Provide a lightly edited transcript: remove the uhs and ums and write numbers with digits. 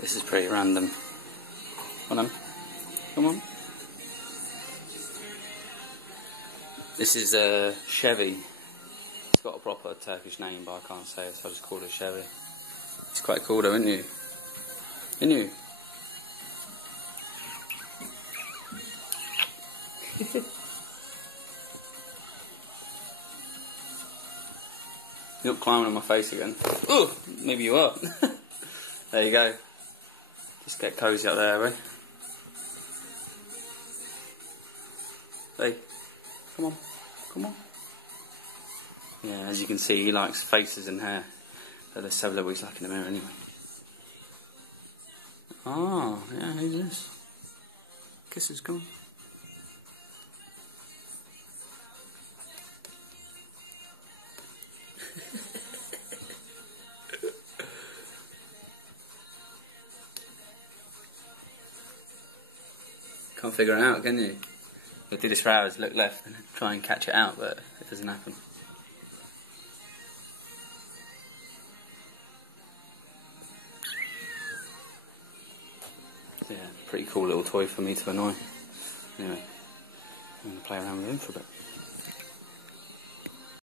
This is pretty random. Come on. Come on. This is a Chevy. It's got a proper Turkish name, but I can't say it, so I just call it Chevy. It's quite cool though, isn't you? Isn't you? You're not climbing on my face again. Oh, maybe you are. There you go. Just get cosy up there, eh? Hey, come on, come on. Yeah, as you can see, he likes faces and hair. So let's have a look what he's like in the mirror anyway. Oh, yeah, who's this? Kisses, come on. Can't figure it out, can you? You'll do this for hours, look left and try and catch it out, but it doesn't happen. Yeah, pretty cool little toy for me to annoy. Anyway, I'm going to play around with him for a bit.